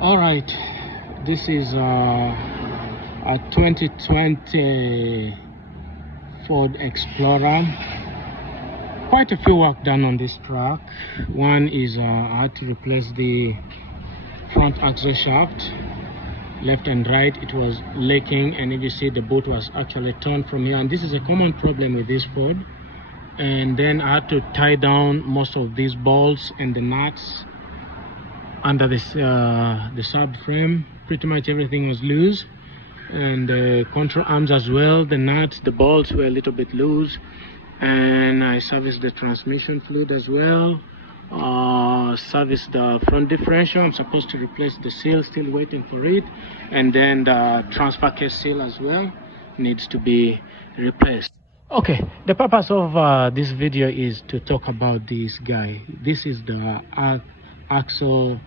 All right, this is a 2020 Ford Explorer. Quite a few work done on this truck. One is I had to replace the front axle shaft, left and right. It was leaking, and if you see, the bolt was actually torn from here, and this is a common problem with this Ford. And then I had to tie down most of these bolts and the nuts under this the subframe. Pretty much everything was loose, and the control arms as well. The nuts, the bolts were a little bit loose, and I serviced the transmission fluid as well. Serviced the front differential. I'm supposed to replace the seal, still waiting for it, and then the transfer case seal as well needs to be replaced. Okay, the purpose of this video is to talk about this guy. This is the axle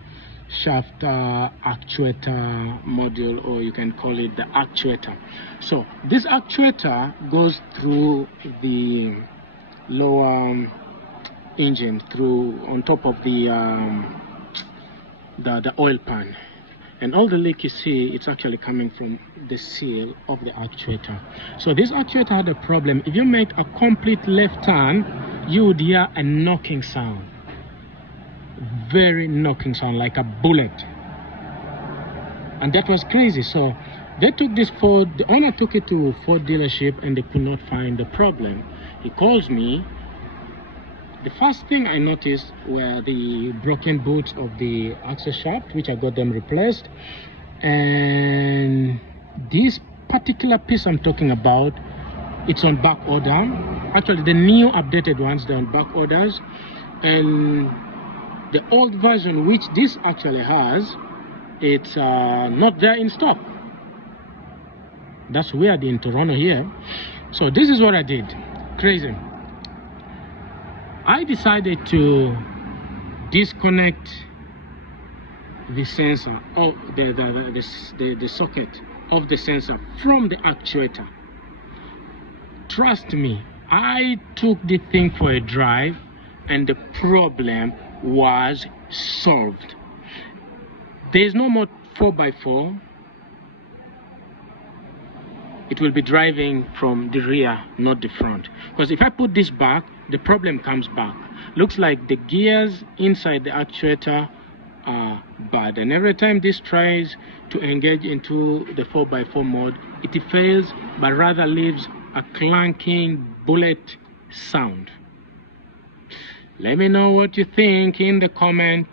shaft actuator module, or you can call it the actuator. So this actuator goes through the lower engine, through on top of the oil pan, and all the leak you see, it's actually coming from the seal of the actuator. So this actuator had a problem. If you make a complete left turn, you would hear a knocking sound, very knocking sound, like a bullet, and that was crazy. So they took this Ford, the owner took it to Ford dealership, and they could not find the problem. He calls me. The first thing I noticed were the broken boots of the axle shaft, which I got them replaced. And this particular piece I'm talking about, it's on back order. Actually, the new updated ones, they're on back orders. And the old version, which this actually has, it's not there in stock. That's weird in Toronto here. So this is what I did. Crazy. I decided to disconnect the sensor, or the socket of the sensor from the actuator. Trust me, I took the thing for a drive, and the problem was solved. There's no more 4x4. It will be driving from the rear, not the front. Because if I put this back, the problem comes back. Looks like the gears inside the actuator are bad, and every time this tries to engage into the 4x4 mode, it fails, but rather leaves a clanking bullet sound. Let me know what you think in the comment